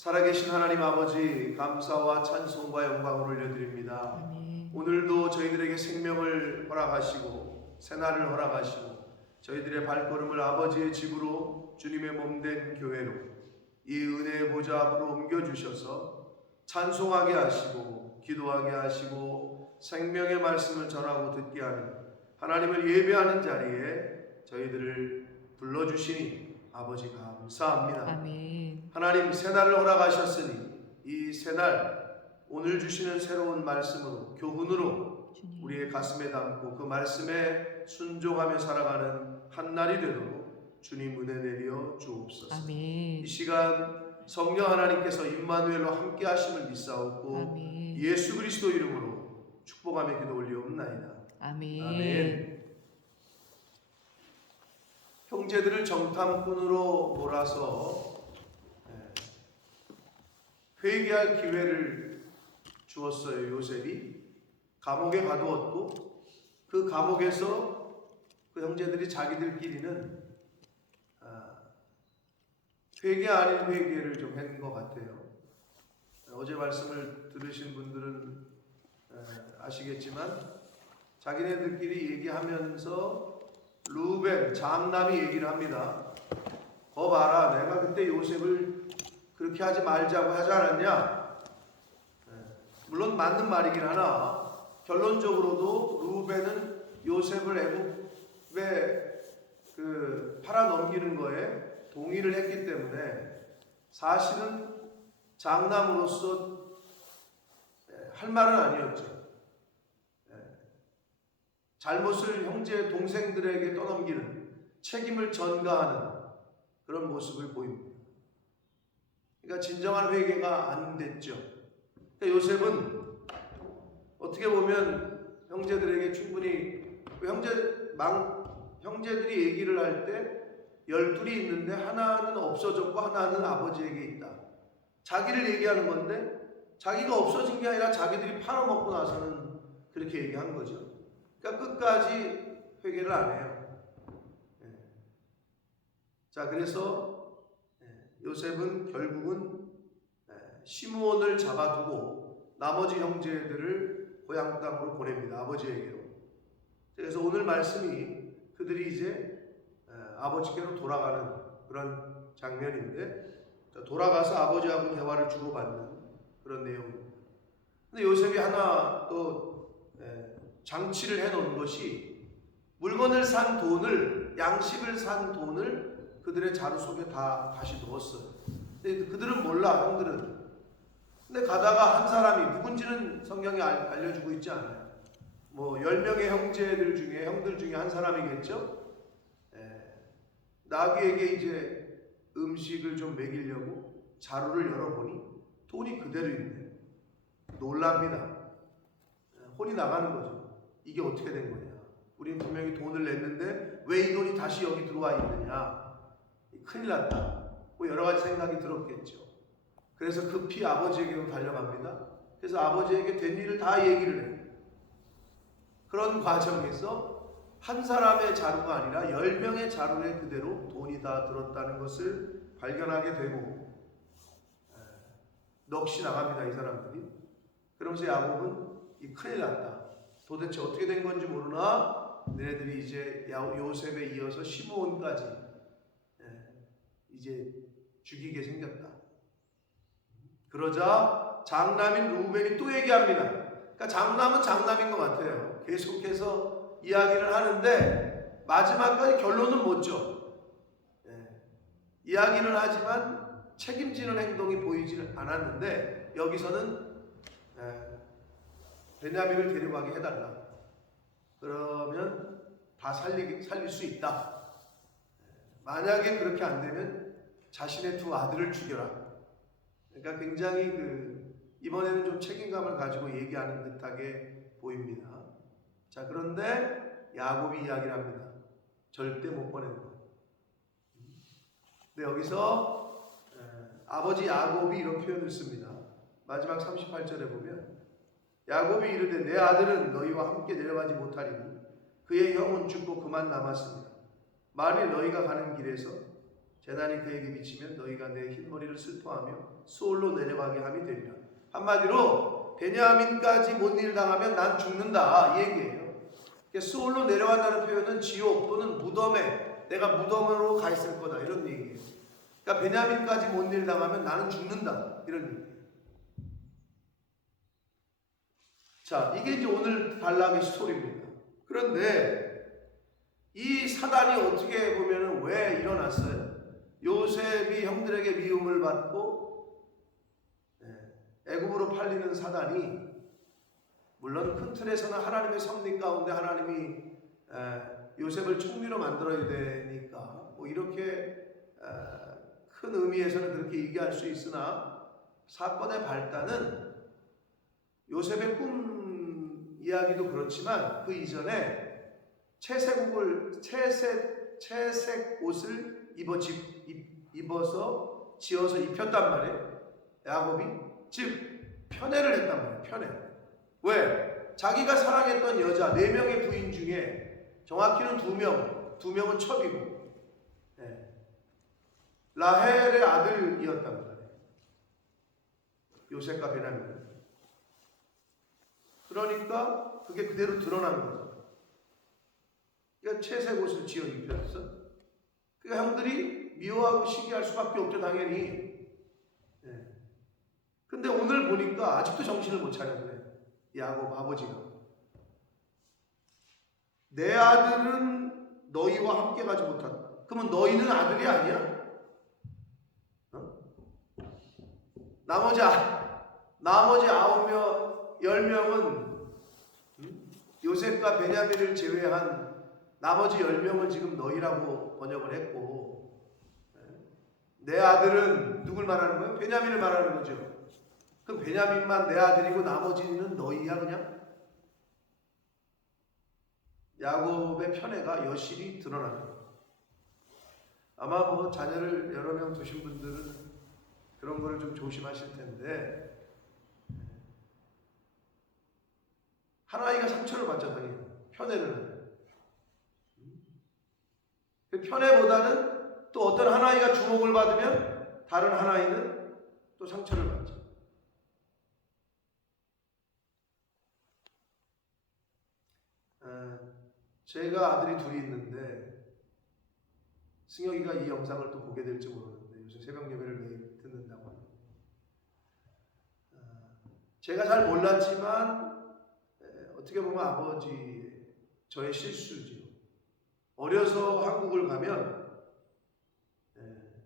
살아계신 하나님 아버지, 감사와 찬송과 영광을 올려드립니다. 아멘. 오늘도 저희들에게 생명을 허락하시고 새날을 허락하시고 저희들의 발걸음을 아버지의 집으로 주님의 몸된 교회로 이 은혜의 보좌 앞으로 옮겨주셔서 찬송하게 하시고 기도하게 하시고 생명의 말씀을 전하고 듣게 하는 하나님을 예배하는 자리에 저희들을 불러주시니 아버지 감사합니다. 아멘. 하나님 새날을 허락하셨으니 이 새날 오늘 주시는 새로운 말씀으로 교훈으로 주님. 우리의 가슴에 담고 그 말씀에 순종하며 살아가는 한 날이 되도록 주님 은혜 내려 주옵소서. 아멘. 이 시간 성령 하나님께서 임마누엘로 함께 하심을 믿사옵고 아멘. 예수 그리스도 이름으로 축복하며 기도 올리옵나이다. 아멘. 아멘. 형제들을 정탐꾼으로 몰아서 회개할 기회를 주었어요. 요셉이 감옥에 가두었고 그 감옥에서 그 형제들이 자기들끼리는 회개 아닌 회개를 좀 한 것 같아요. 어제 말씀을 들으신 분들은 아시겠지만 자기네들끼리 얘기하면서 루벤 장남이 얘기를 합니다. 거 봐라, 내가 그때 요셉을 그렇게 하지 말자고 하지 않았냐? 물론 맞는 말이긴 하나 결론적으로도 루벤은 요셉을 애굽에 팔아 넘기는 거에 동의를 했기 때문에 사실은 장남으로서 할 말은 아니었죠. 잘못을 형제 동생들에게 떠넘기는 책임을 전가하는 그런 모습을 보입니다. 그러니까 진정한 회개가 안 됐죠. 그러니까 요셉은 어떻게 보면 형제들에게 충분히 형제들이 얘기를 할 때 12이 있는데 하나는 없어졌고 하나는 아버지에게 있다. 자기를 얘기하는 건데 자기가 없어진 게 아니라 자기들이 팔아먹고 나서는 그렇게 얘기한 거죠. 그러니까 끝까지 회개를 안 해요. 자, 그래서 요셉은 결국은 시므온을 잡아두고 나머지 형제들을 고향 땅으로 보냅니다. 아버지에게로. 그래서 오늘 말씀이 그들이 이제 아버지께로 돌아가는 그런 장면인데 돌아가서 아버지하고 대화를 주고받는 그런 내용입니다. 근데 요셉이 하나 또 장치를 해놓은 것이 물건을 산 돈을, 양식을 산 돈을 그들의 자루 속에 다시 넣었어요. 근데 그들은 몰라, 형들은. 근데 가다가 한 사람이 누군지는 성경이 알려주고 있지 않아요. 뭐 10명의 형들 중에 한 사람이겠죠. 나귀에게 이제 음식을 좀 먹이려고 자루를 열어보니 돈이 그대로 있네. 놀랍니다. 혼이 나가는 거죠. 이게 어떻게 된 거냐? 우리는 분명히 돈을 냈는데 왜 이 돈이 다시 여기 들어와 있느냐? 큰일 났다. 뭐 여러 가지 생각이 들었겠죠. 그래서 급히 아버지에게로 달려갑니다. 그래서 아버지에게 된 일을 다 얘기를 해요. 그런 과정에서 한 사람의 자루가 아니라 10명의 자루에 그대로 돈이 다 들었다는 것을 발견하게 되고 넋이 나갑니다. 이 사람들이. 그러면서 야곱은 이 큰일 났다. 도대체 어떻게 된 건지 모르나 너네들이 이제 요셉에 이어서 시므온까지 이제 죽이게 생겼다. 그러자 장남인 루벤이 또 얘기합니다. 그러니까 장남은 장남인 것 같아요. 계속해서 이야기를 하는데 마지막까지 결론은 못 줘. 이야기는 하지만 책임지는 행동이 보이지 않았는데 여기서는 베냐민을 데려가게 해달라. 그러면 다 살릴 수 있다. 만약에 그렇게 안 되면 자신의 두 아들을 죽여라. 그러니까 굉장히 이번에는 좀 책임감을 가지고 얘기하는 듯하게 보입니다. 자, 그런데 야곱이 이야기를 합니다. 절대 못 보내는 거. 근데 여기서 아버지 야곱이 이런 표현을 씁니다. 마지막 38절에 보면 야곱이 이르되 내 아들은 너희와 함께 내려가지 못하리니 그의 형은 죽고 그만 남았습니다. 만일 너희가 가는 길에서 재난이 그에게 미치면 너희가 내 흰머리를 슬퍼하며 수올로 내려가게 함이 되리라. 한마디로 베냐민까지 못 일 당하면 난 죽는다 이 얘기예요. 수올로 내려간다는 표현은 지옥 또는 무덤에 내가 무덤으로 가 있을 거다 이런 얘기예요. 그러니까 베냐민까지 못 일 당하면 나는 죽는다 이런 얘기예요. 자, 이게 이제 오늘 발락의 스토리입니다. 그런데 이 사단이 어떻게 보면 왜 일어났어요? 요셉이 형들에게 미움을 받고 애굽으로 팔리는 사단이 물론 큰 틀에서는 하나님의 섭리 가운데 하나님이 요셉을 총리로 만들어야 되니까 뭐 이렇게 큰 의미에서는 그렇게 얘기할 수 있으나 사건의 발단은 요셉의 꿈 이야기도 그렇지만 그 이전에 채색 옷을 입어서 지어서 입혔단 말이에요. 야곱이 즉 편애를 했단 말이에요. 편애. 왜? 자기가 사랑했던 여자 4명의 부인 중에 정확히는 2명은 첩이고 라헬의 아들이었단 말이에요. 요셉과 베냐민. 그러니까 그게 그대로 드러나는 거죠. 그러니까 채색 옷을 지어 입혔어. 그러니까 형들이 미워하고 시기할 수밖에 없죠, 당연히. 근데 오늘 보니까 아직도 정신을 못 차렸네. 야곱 아버지가. 내 아들은 너희와 함께 가지 못한다. 그러면 너희는 아들이 아니야? 나머지 10명은 요셉과 베냐민을 제외한 나머지 10명은 지금 너희라고 번역을 했고 내 아들은 누굴 말하는 거예요? 베냐민을 말하는 거죠. 그럼 베냐민만 내 아들이고 나머지는 너희야 그냥? 야곱의 편애가 여실히 드러나는 거예요. 아마 뭐 자녀를 여러 명 두신 분들은 그런 거를 좀 조심하실 텐데 한 아이가 상처를 받죠, 당연히. 편애를 하면. 그 편애보다는 또 어떤 한 아이가 주목을 받으면 다른 한 아이는 또 상처를 받죠. 제가 아들이 둘이 있는데 승혁이가 이 영상을 또 보게 될지 모르는데 요즘 새벽 예배를 매일 듣는다고 합니다. 제가 잘 몰랐지만 어떻게 보면 아버지 저의 실수지요. 어려서 한국을 가면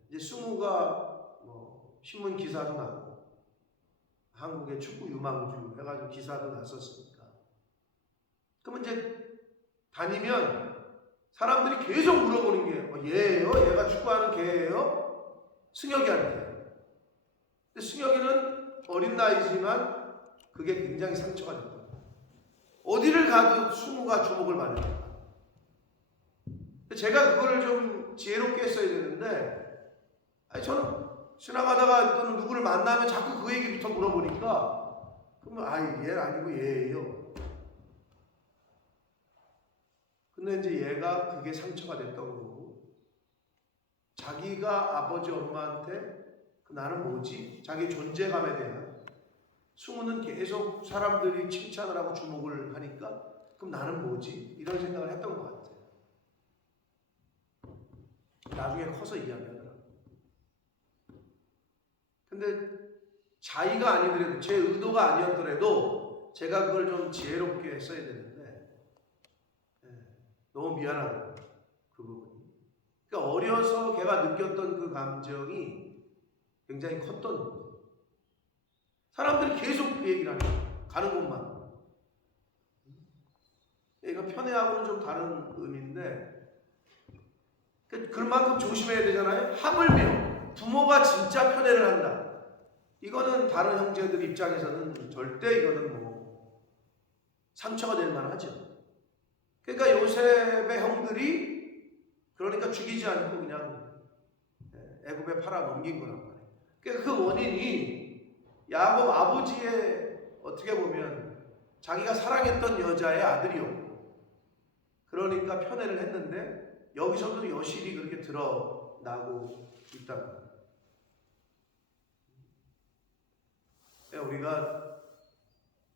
이제 승우가 뭐 신문 기사도 나고 한국의 축구 유망주 해가지고 기사도 났었으니까. 그러면 이제 다니면 사람들이 계속 물어보는 게 얘예요? 얘가 축구하는 걔예요? 승혁이한테. 근데 승혁이는 어린 나이지만 그게 굉장히 상처가 됐다. 어디를 가도 승우가 주목을 받으니까. 제가 그거를 좀 지혜롭게 써야 되는데 저는 지나가다가 또는 누구를 만나면 자꾸 그 얘기부터 물어보니까 그러면 얘는 아니고 얘예요. 근데 이제 얘가 그게 상처가 됐던 거고 자기가 아버지 엄마한테 나는 뭐지? 자기 존재감에 대한 승우는 계속 사람들이 칭찬을 하고 주목을 하니까 그럼 나는 뭐지? 이런 생각을 했던 것 같아요. 나중에 커서 이야기하더라고요. 근데 자의가 아니더라도 제 의도가 아니었더라도 제가 그걸 좀 지혜롭게 써야 되는데 너무 미안하더라고요. 그 부분이. 그러니까 어려서 걔가 느꼈던 그 감정이 굉장히 컸던 거예요. 사람들이 계속 그 얘기를 하는 거예요. 가는 곳만. 얘가 편애하고는 좀 다른 의미인데 그만큼 조심해야 되잖아요. 하물며 부모가 진짜 편애를 한다. 이거는 다른 형제들 입장에서는 절대 이거는 뭐 상처가 될 만하죠. 그러니까 요셉의 형들이 그러니까 죽이지 않고 그냥 애굽에 팔아 넘긴 거란 말이에요. 그러니까 그 원인이 야곱 아버지의 어떻게 보면 자기가 사랑했던 여자의 아들이었고 그러니까 편애를 했는데 여기서도 여실히 그렇게 드러나는 나고 있다. 우리가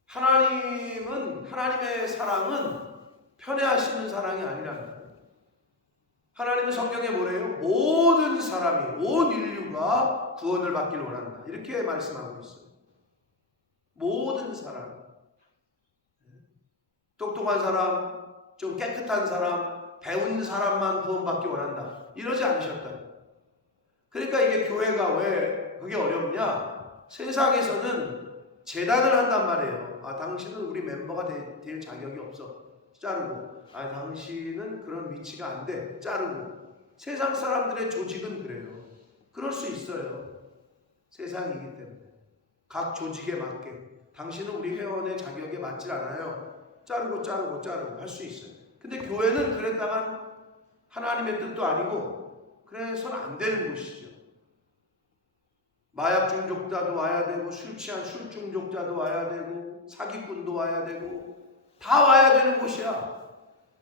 하나님의 사랑은 편애하시는 사랑이 아니랍니다. 하나님은 성경에 뭐래요? 모든 사람이, 온 인류가 구원을 받기를 원한다. 이렇게 말씀하고 있어요. 모든 사람. 똑똑한 사람, 좀 깨끗한 사람, 배운 사람만 구원받기 원한다. 이러지 않으셨다. 그러니까 이게 교회가 왜 그게 어렵냐? 세상에서는 재단을 한단 말이에요. 당신은 우리 멤버가 될 자격이 없어. 자르고. 당신은 그런 위치가 안 돼. 자르고. 세상 사람들의 조직은 그래요. 그럴 수 있어요. 세상이기 때문에. 각 조직에 맞게. 당신은 우리 회원의 자격에 맞질 않아요. 자르고 할 수 있어요. 근데 교회는 그랬다간 하나님의 뜻도 아니고 그래서는 안 되는 곳이죠. 마약 중독자도 와야 되고, 술 취한 술 중독자도 와야 되고, 사기꾼도 와야 되고, 다 와야 되는 곳이야.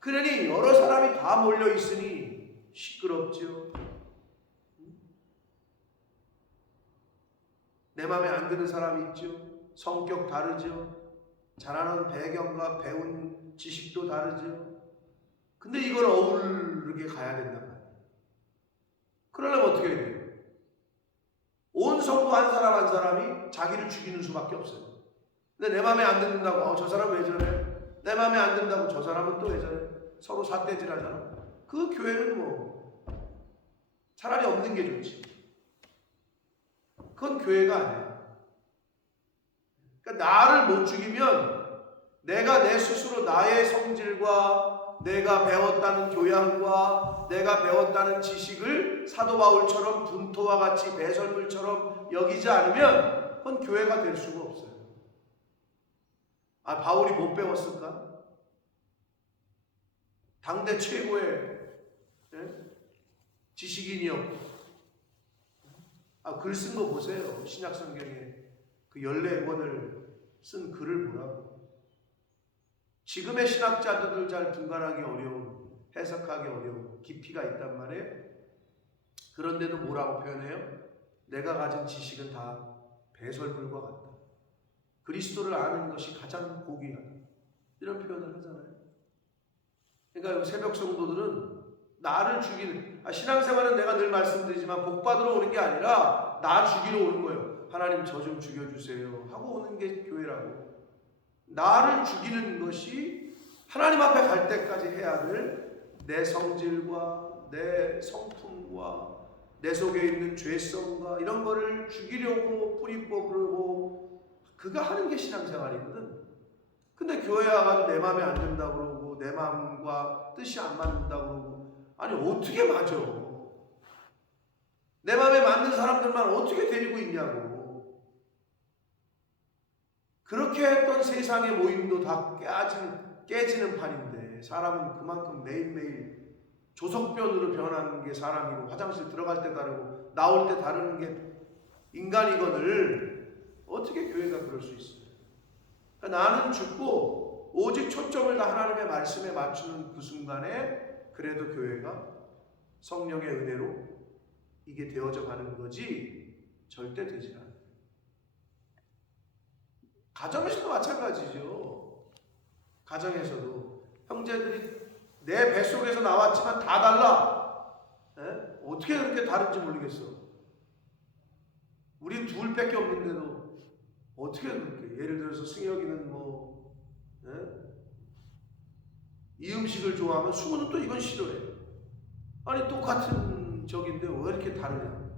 그러니 여러 사람이 다 몰려 있으니 시끄럽죠. 내 마음에 안 드는 사람이 있죠. 성격 다르죠. 자라는 배경과 배운 지식도 다르죠. 근데 이걸 어우르게 가야 된단 말이에요. 그러려면 어떻게 해야 돼요? 온 성도 한 사람 한 사람이 자기를 죽이는 수밖에 없어요. 근데 내 마음에 안 든다고 저 사람 왜 저래? 내 마음에 안 든다고 저 사람은 또 왜 저래? 서로 삿대질하잖아. 그 교회는 뭐 차라리 없는 게 좋지. 그건 교회가 아니야. 그러니까 나를 못 죽이면 내가 내 스스로 나의 성질과 내가 배웠다는 교양과 내가 배웠다는 지식을 사도 바울처럼 분토와 같이 배설물처럼 여기지 않으면 그건 교회가 될 수가 없어요. 바울이 못 배웠을까? 당대 최고의 지식인이었고 글 쓴 거 보세요. 신약성경에 그 14권을 쓴 글을 보라고. 지금의 신학자들도 잘 분간하기 어려운, 해석하기 어려운 깊이가 있단 말이에요. 그런데도 뭐라고 표현해요? 내가 가진 지식은 다 배설물과 같다. 그리스도를 아는 것이 가장 고귀하다. 이런 표현을 하잖아요. 그러니까 새벽 성도들은 나를 죽이는, 신앙생활은 내가 늘 말씀드리지만 복 받으러 오는 게 아니라 나 죽이러 오는 거예요. 하나님 저 좀 죽여주세요 하고 오는 게 교회라고. 나를 죽이는 것이 하나님 앞에 갈 때까지 해야 될 내 성질과 내 성품과 내 속에 있는 죄성과 이런 거를 죽이려고 뿌리 뽑으려고 그가 하는 게 신앙생활이거든. 근데 교회 와가지고 내 마음에 안 든다고 그러고 내 마음과 뜻이 안 맞는다고 그러고 어떻게 맞아? 내 마음에 맞는 사람들만 어떻게 데리고 있냐고. 그렇게 했던 세상의 모임도 다 깨지는 판인데 사람은 그만큼 매일매일 조석변으로 변하는 게 사람이고 화장실 들어갈 때 다르고 나올 때 다르는 게 인간이거늘 어떻게 교회가 그럴 수 있어요? 그러니까 나는 죽고 오직 초점을 다 하나님의 말씀에 맞추는 그 순간에 그래도 교회가 성령의 은혜로 이게 되어져 가는 거지 절대 되지 않아요. 가정에서도 마찬가지죠. 가정에서도 형제들이 내 뱃속에서 나왔지만 다 달라. 어떻게 그렇게 다른지 모르겠어. 우린 둘밖에 없는데도 어떻게 그렇게. 예를 들어서 승혁이는 이 음식을 좋아하면 수구는 또 이건 싫어해. 똑같은 적인데 왜 이렇게 다르냐.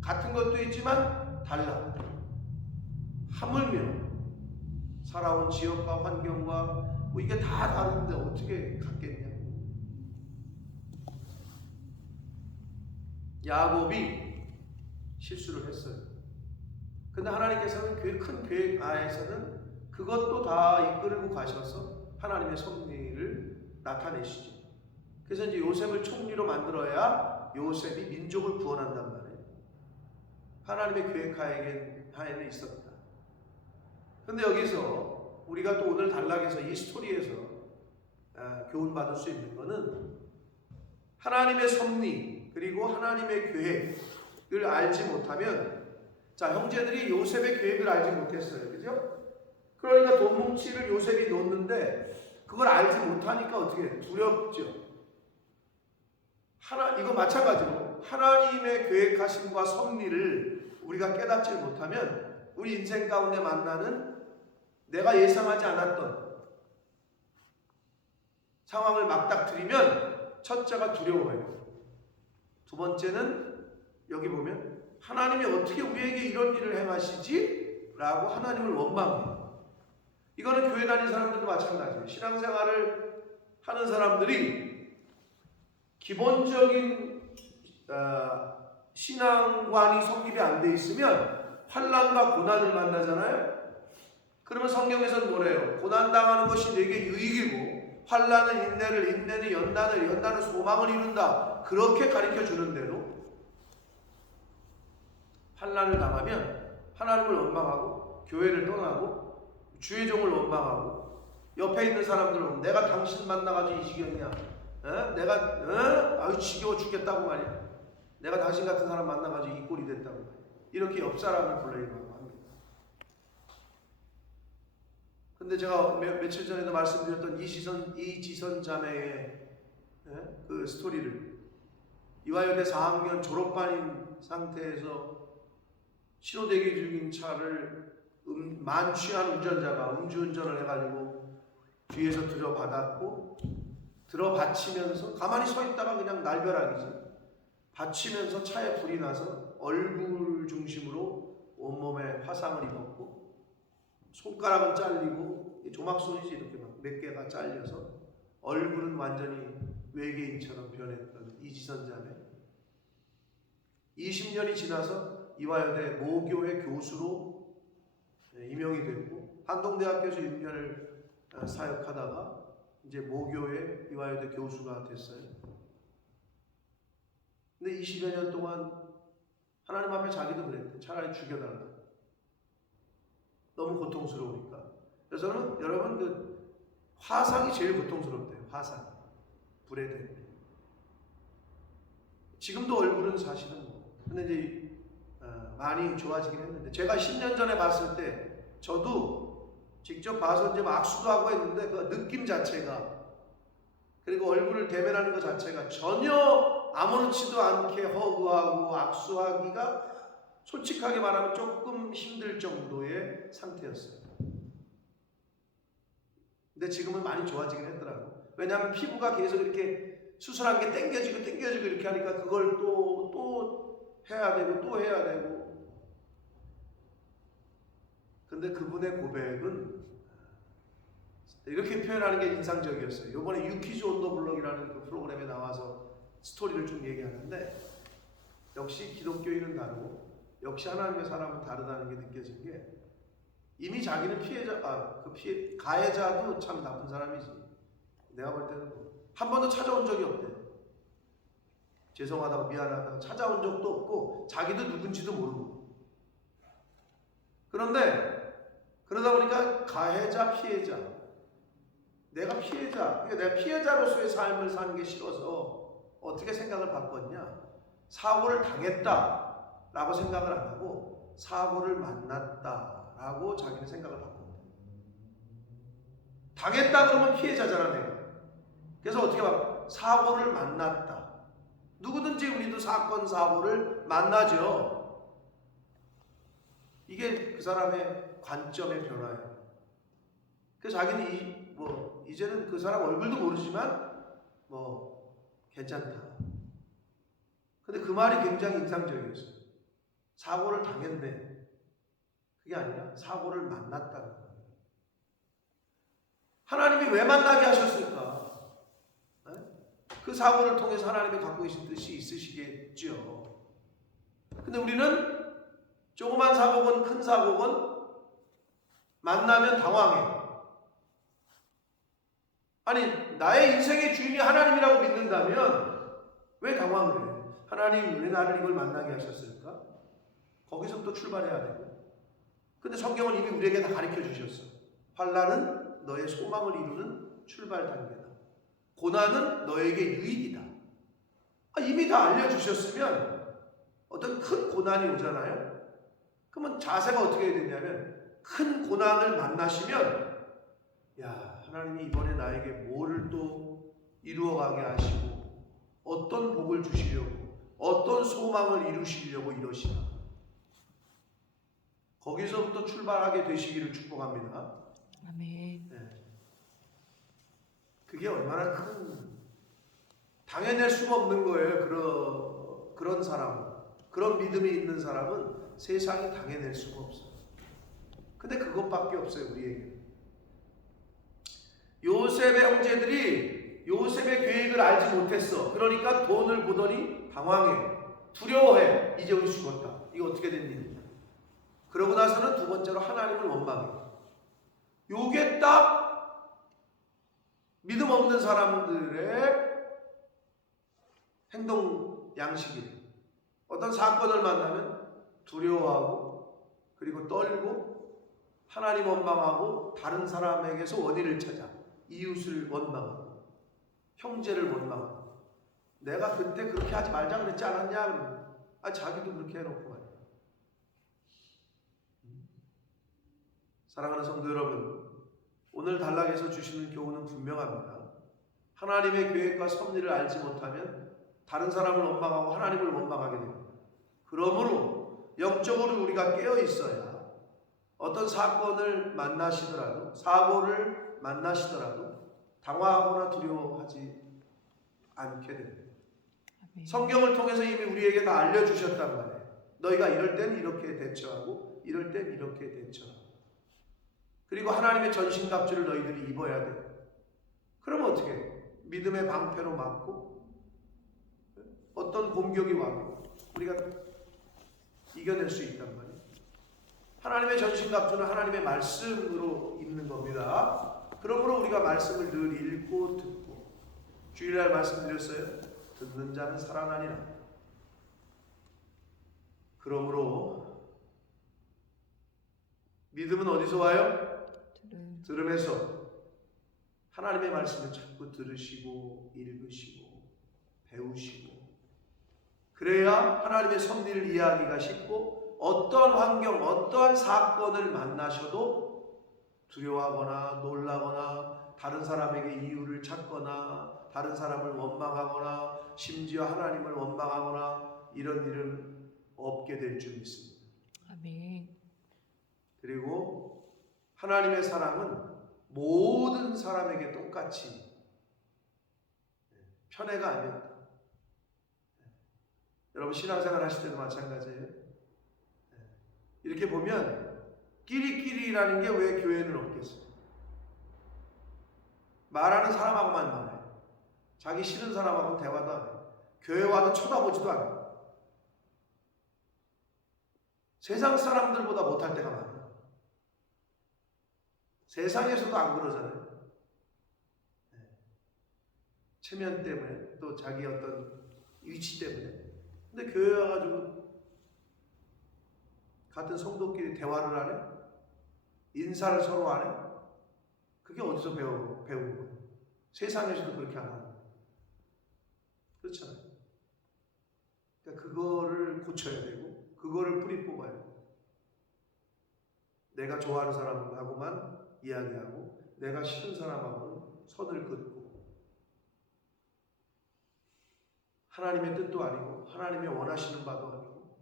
같은 것도 있지만 달라. 하물며 살아온 지역과 환경과 이게 다 다른데 어떻게 같겠냐. 야곱이 실수를 했어요. 근데 하나님께서는 큰 계획 하에서는 그것도 다 이끌고 가셔서 하나님의 섭리를 나타내시죠. 그래서 이제 요셉을 총리로 만들어야 요셉이 민족을 구원한단 말이에요. 하나님의 계획 하에는 있었다. 근데 여기서 우리가 또 오늘 단락에서 이 스토리에서 교훈받을 수 있는 것은 하나님의 섭리, 그리고 그리고 하나님의 계획을 알지 못하면, 자, 형제들이 요셉의 계획을 알지 못했어요. 그죠? 그러니까 돈 뭉치를 요셉이 놓는데 그걸 알지 못하니까 어떻게 해요? 두렵죠. 이거 마찬가지로 하나님의 계획하심과 섭리를 우리가 깨닫지 못하면 우리 인생 가운데 만나는 내가 예상하지 않았던 상황을 맞닥뜨리면 첫째가 두려워요. 두 번째는 여기 보면 하나님이 어떻게 우리에게 이런 일을 행하시지? 라고 하나님을 원망해요. 이거는 교회 다니는 사람들도 마찬가지예요. 신앙생활을 하는 사람들이 기본적인 신앙관이 성립이 안 돼 있으면 환난과 고난을 만나잖아요. 그러면 성경에서는 뭐래요? 고난당하는 것이 내게 유익이고 환난은 인내를, 인내는 연단을, 연단은 소망을 이룬다. 그렇게 가르쳐 주는 대로 환난을 당하면 하나님을 원망하고 교회를 떠나고 주의 종을 원망하고 옆에 있는 사람들은 내가 당신 만나가지고 이 지경이야. 내가 아유 지겨워 죽겠다고 말이야. 내가 당신 같은 사람 만나가지고 이 꼴이 됐다고 말이야. 이렇게 옆 사람을 불러일고 합니다. 근데 제가 며칠 전에도 말씀드렸던 이지선 자매의 그 스토리를 이화여대 4학년 졸업반인 상태에서 신호대기 중인 차를 만취한 운전자가 음주운전을 해가지고 뒤에서 들어받았고 들어받치면서 가만히 서 있다가 그냥 날벼락이지 받치면서 차에 불이 나서 얼굴 중심으로 온몸에 화상을 입었고 손가락은 잘리고 조막손이지 이렇게 막 몇 개가 잘려서 얼굴은 완전히 외계인처럼 변했던 이지선 자매 20년이 지나서 이화여대 모교회 교수로 임용이 됐고 한동대학교에서 6년을 사역하다가 이제 모교회 이화여대 교수가 됐어요. 근데 20여 년 동안 하나님 앞에 자기도 그랬대. 차라리 죽여달라. 너무 고통스러우니까. 그래서는 여러분 그 화상이 제일 고통스럽대요. 화상. 불에 대해. 지금도 얼굴은 사실은 뭐. 근데 이제 많이 좋아지긴 했는데 제가 10년 전에 봤을 때 저도 직접 봐서 이제 악수도 하고 했는데 그 느낌 자체가 그리고 얼굴을 대면하는 것 자체가 전혀 아무렇지도 않게 허그하고 악수하기가 솔직하게 말하면 조금 힘들 정도의 상태였어요. 근데 지금은 많이 좋아지긴 했더라고. 왜냐하면 피부가 계속 이렇게 수술한 게 땡겨지고 이렇게 하니까 그걸 또 해야 되고 또 해야 되고. 근데 그분의 고백은 이렇게 표현하는 게 인상적이었어요. 이번에 유키즈 온 더 블럭이라는 그 프로그램에 나와서 스토리를 좀 얘기하는데 역시 기독교인은 다르고 역시 하나님의 사람은 다르다는 게 느껴진 게 이미 자기는 가해자도 참 나쁜 사람이지. 내가 볼 때는 한 번도 찾아온 적이 없대. 죄송하다고 미안하다고 찾아온 적도 없고 자기도 누군지도 모르고. 그런데 그러다 보니까 가해자, 피해자. 내가 피해자. 그러니까 내가 피해자로서의 삶을 사는 게 싫어서 어떻게 생각을 바꿨냐. 사고를 당했다라고 생각을 안 하고 사고를 만났다라고 자기는 생각을 바꿨다. 당했다 그러면 피해자잖아 내가. 그래서 어떻게 봐? 사고를 만났다. 누구든지 우리도 사건, 사고를 만나죠. 이게 그 사람의 관점의 변화예요. 그래서 자기는 이제는 그 사람 얼굴도 모르지만 괜찮다. 근데 그 말이 굉장히 인상적이었어요. 사고를 당했네. 그게 아니라 사고를 만났다는 거예요. 하나님이 왜 만나게 하셨을까? 그 사고를 통해서 하나님이 갖고 계신 뜻이 있으시겠죠. 근데 우리는 조그만 사고건 큰 사고건 만나면 당황해. 아니 나의 인생의 주인이 하나님이라고 믿는다면 왜 당황을 해? 하나님 왜 나를 이걸 만나게 하셨을까? 거기서부터 출발해야 되고. 근데 성경은 이미 우리에게 다 가르쳐 주셨어. 환난은 너의 소망을 이루는 출발 단계다. 고난은 너에게 유익이다. 이미 다 알려주셨으면 어떤 큰 고난이 오잖아요. 그러면 자세가 어떻게 해야 되냐면, 큰 고난을 만나시면 야, 하나님이 이번에 나에게 뭐를 또 이루어가게 하시고 어떤 복을 주시려고, 어떤 소망을 이루시려고 이러시나, 거기서부터 출발하게 되시기를 축복합니다. 아멘. 네. 그게 얼마나 큰, 당해낼 수가 없는 거예요. 그런 사람은, 그런 믿음이 있는 사람은 세상이 당해낼 수가 없어요. 근데 그것밖에 없어요, 우리에게. 요셉의 형제들이 요셉의 계획을 알지 못했어. 그러니까 돈을 보더니 당황해, 두려워해. 이제 우리 죽었다. 이거 어떻게 된 일이냐. 그러고 나서는 두 번째로 하나님을 원망해. 요게 딱 믿음 없는 사람들의 행동 양식이에요. 어떤 사건을 만나면 두려워하고, 그리고 떨고, 하나님 원망하고, 다른 사람에게서 원인을 찾아 이웃을 원망하고, 형제를 원망하고, 내가 그때 그렇게 하지 말자 그랬지 않았냐 그러면 자기도 그렇게 해놓고 말이야. 사랑하는 성도 여러분, 오늘 단락에서 주시는 교훈은 분명합니다. 하나님의 계획과 섭리를 알지 못하면 다른 사람을 원망하고 하나님을 원망하게 됩니다. 그러므로 영적으로 우리가 깨어 있어야 어떤 사건을 만나시더라도, 사고를 만나시더라도 당황하거나 두려워하지 않게 됩니다. 아멘. 성경을 통해서 이미 우리에게 다 알려주셨단 말이에요. 너희가 이럴 땐 이렇게 대처하고, 이럴 땐 이렇게 대처하고, 그리고 하나님의 전신갑주를 너희들이 입어야 돼. 그러면 어떻게 해? 믿음의 방패로 막고, 어떤 공격이 와도 우리가 이겨낼 수 있단 말이에요. 하나님의 전신갑주는 하나님의 말씀으로 입는 겁니다. 그러므로 우리가 말씀을 늘 읽고 듣고, 주일날 말씀드렸어요. 듣는 자는 살아나니라. 그러므로 믿음은 어디서 와요? 들음에서. 하나님의 말씀을 자꾸 들으시고 읽으시고 배우시고, 그래야 하나님의 섭리를 이해하기가 쉽고, 어떤 환경, 어떠한 사건을 만나셔도 두려워하거나 놀라거나 다른 사람에게 이유를 찾거나 다른 사람을 원망하거나 심지어 하나님을 원망하거나 이런 일은 없게 될 줄 믿습니다. 아멘. 그리고 하나님의 사랑은 모든 사람에게 똑같이 편애가 아니었다. 여러분 신앙생활 하실 때도 마찬가지예요. 이렇게 보면 끼리끼리라는 게 왜 교회는 없겠어요? 말하는 사람하고만 말해요. 자기 싫은 사람하고 대화도 안 해요. 교회 와도 쳐다보지도 않아요. 세상 사람들보다 못할 때가 많아요. 세상에서도 안 그러잖아요. 체면 때문에, 또 자기 어떤 위치 때문에. 근데 교회 와가지고 같은 성도끼리 대화를 안 해? 인사를 서로 안 해? 그게 어디서 배우는 거예요? 세상에서도 그렇게 안 하는 거예요. 그렇잖아요. 그러니까 그거를 고쳐야 되고, 그거를 뿌리 뽑아야 돼요. 내가 좋아하는 사람하고만 이야기하고, 내가 싫은 사람하고는 선을 긋고, 하나님의 뜻도 아니고 하나님의 원하시는 바도 아니고,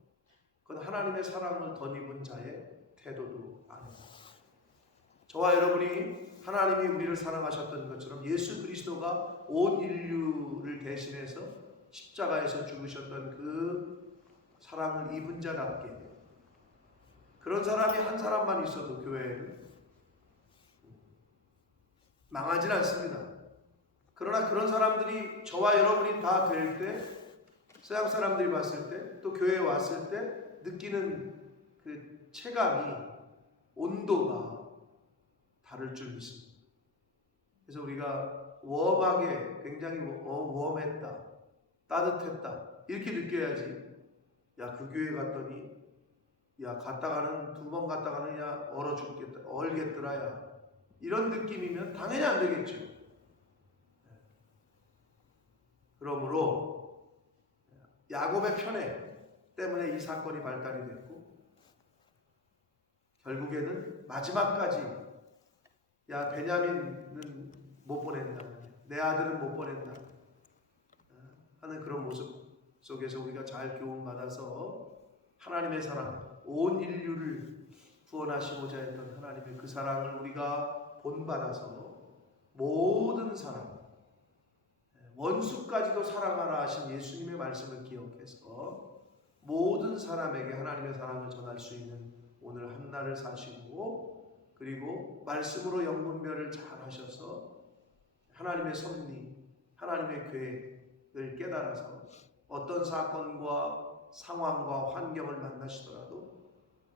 그건 하나님의 사랑을 덧입은 자의 태도도 아닙니다. 저와 여러분이 하나님이 우리를 사랑하셨던 것처럼 예수 그리스도가 온 인류를 대신해서 십자가에서 죽으셨던 그 사랑을 입은 자답게, 그런 사람이 한 사람만 있어도 교회에는 망하진 않습니다. 그러나 그런 사람들이 저와 여러분이 다 될 때, 서양 사람들이 봤을 때, 또 교회에 왔을 때 느끼는 그 체감이, 온도가 다를 줄 믿습니다. 그래서 우리가 웜하게, 굉장히 웜했다, 따뜻했다 이렇게 느껴야지, 야 그 교회 갔더니 야 갔다가는 두 번 갔다가는 야 얼어 죽겠다, 얼겠더라 야, 이런 느낌이면 당연히 안 되겠죠. 그러므로 야곱의 편애 때문에 이 사건이 발달이 됐고, 결국에는 마지막까지 야 베냐민은 못 보낸다, 내 아들은 못 보낸다 하는 그런 모습 속에서 우리가 잘 교훈받아서 하나님의 사랑, 온 인류를 구원하시고자 했던 하나님의 그 사랑을 우리가 본받아서 모든 사람, 원수까지도 사랑하라 하신 예수님의 말씀을 기억해서 모든 사람에게 하나님의 사랑을 전할 수 있는 오늘 한날을 사시고, 그리고 말씀으로 영분별을 잘 하셔서 하나님의 섭리, 하나님의 계획을 깨달아서 어떤 사건과 상황과 환경을 만나시더라도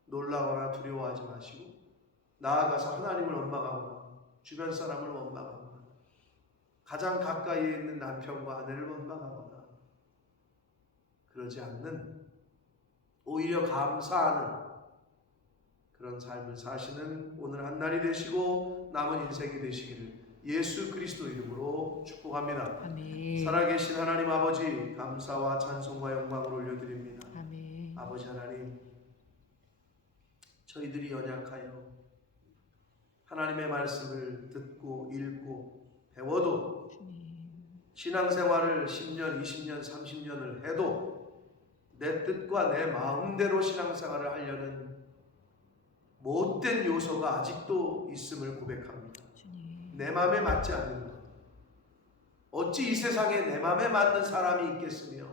놀라거나 두려워하지 마시고, 나아가서 하나님을 원망하거나 주변 사람을 원망하거나 가장 가까이에 있는 남편과 아내를 원망하거나 그러지 않는, 오히려 감사하는 그런 삶을 사시는 오늘 한날이 되시고 남은 인생이 되시기를 예수 그리스도 이름으로 축복합니다. 아멘. 살아계신 하나님 아버지, 감사와 찬송과 영광을 올려드립니다. 아멘. 아버지 하나님, 저희들이 연약하여 하나님의 말씀을 듣고 읽고 배워도 주님. 신앙생활을 10년, 20년, 30년을 해도 내 뜻과 내 마음대로 신앙생활을 하려는 못된 요소가 아직도 있음을 고백합니다. 주님. 내 마음에 맞지 않는 것. 어찌 이 세상에 내 마음에 맞는 사람이 있겠으며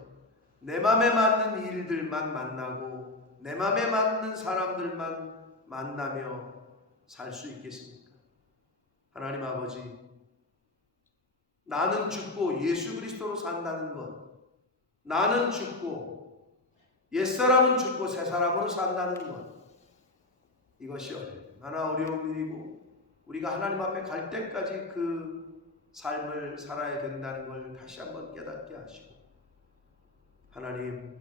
내 마음에 맞는 일들만 만나고 내 마음에 맞는 사람들만 만나며 살 수 있겠습니까? 하나님 아버지, 나는 죽고 예수 그리스도로 산다는 것, 나는 죽고 옛사람은 죽고 새사람으로 산다는 것, 이것이 얼마나 어려운 일이고 우리가 하나님 앞에 갈 때까지 그 삶을 살아야 된다는 걸 다시 한번 깨닫게 하시고, 하나님이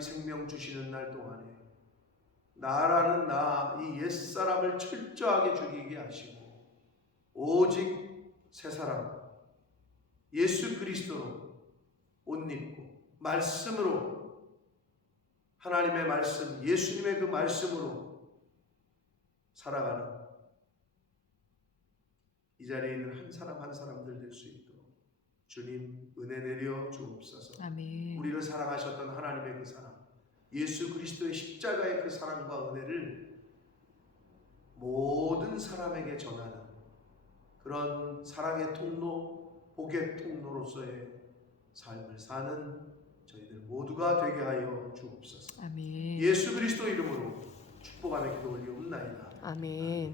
생명 주시는 날 동안에 나라는 나, 이 옛사람을 철저하게 죽이게 하시고 오직 새사람 예수 그리스도로 옷 입고 말씀으로, 하나님의 말씀, 예수님의 그 말씀으로 살아가는 이 자리에 있는 한 사람 한 사람들 될 수 있도록 주님 은혜 내려 주옵소서. 아멘. 우리를 사랑하셨던 하나님의 그 사랑, 예수 그리스도의 십자가의 그 사랑과 은혜를 모든 사람에게 전하는 그런 사랑의 통로, 복의 통로로서의 삶을 사는 저희들 모두가 되게 하여 주옵소서. 아멘. 예수 그리스도 이름으로 축복하며 기도 올리옵나이다. 아멘.